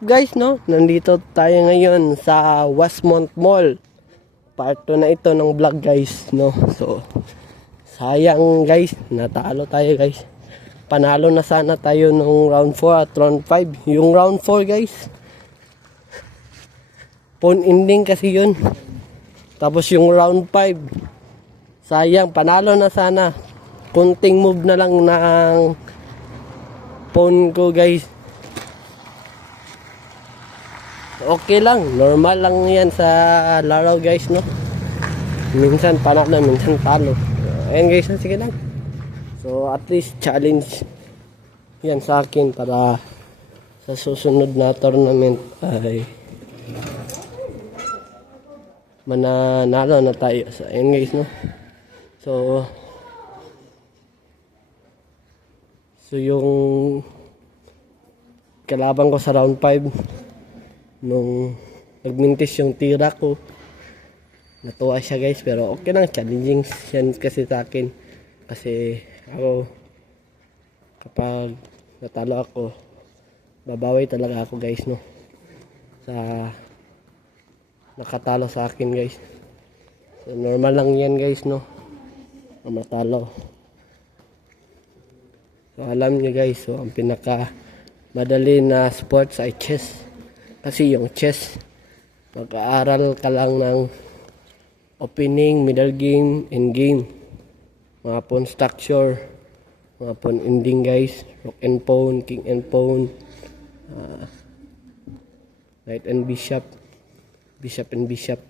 Guys, no? Nandito tayo ngayon sa Westmont Mall. Part 2 na ito ng vlog, guys, no? So, sayang, guys. Natalo tayo, guys. Panalo na sana tayo nung round 4 at round 5. Yung round 4, guys, phone ending kasi yun. Tapos yung round 5, sayang, panalo na sana. Kunting move na lang ng phone ko, guys. Okay lang, normal lang yan sa laro, guys, no? Minsan panalo, minsan talo. Ayan, guys, sige lang. So at least challenge yan sa akin para sa susunod na tournament ay mananalo na tayo. So ayan, guys, no? So yung kalaban ko sa round 5, nung nagmintis yung tira ko, natuwa siya, guys, pero okay lang, challenging yan kasi sa akin, kasi ako kapag natalo ako, babawi talaga ako, guys, no, sa nakatalo sa akin, guys. So normal lang yan, guys, no, na matalo. So alam niyo, guys, so ang pinaka madali na sports ay chess. Kasi yung chess, mag-aaral ka lang ng opening, middle game, end game, mga pawn structure, mga pawn ending, guys, rook and pawn, king and pawn, knight and bishop, bishop and bishop.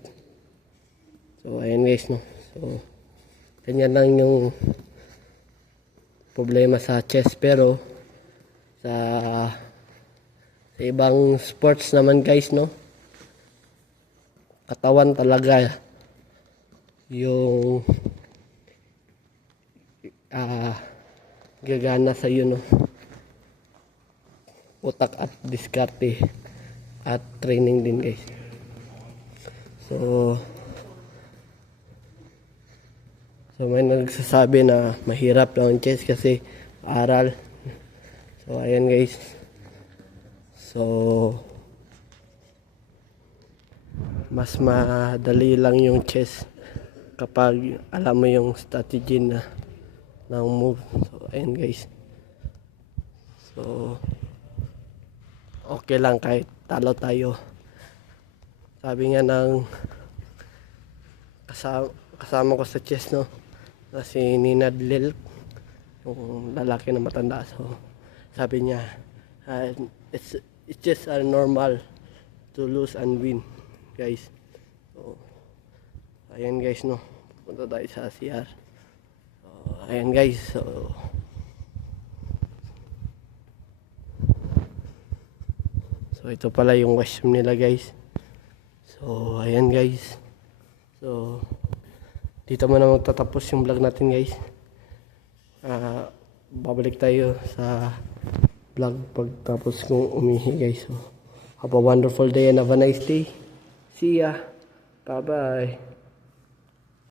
So ayan, guys, no. So ganyan lang yung problema sa chess, pero sa ibang sports naman, guys, no, katawan talaga yung gagana sa iyo, no, utak at diskarte at training din, guys. So may nagsasabi na mahirap lang ang chess kasi aral. So ayan, guys. So mas madali lang yung chess kapag alam mo yung strategy na ng move. So ayan, guys. So okay lang kahit talo tayo. Sabi nga ng kasama ko sa chess, no, na si Nina Lil, yung lalaki na matanda. So sabi niya, it's just normal to lose and win, guys. So ayan, guys, no, punta tayo sa CR. So ayan, guys. So ito pala yung washroom nila, guys. So ayan, guys. So dito muna magtatapos yung vlog natin, guys. Babalik tayo sa vlog pagtapos kong umihi, guys. So have a wonderful day and have a nice day. See ya. Bye bye.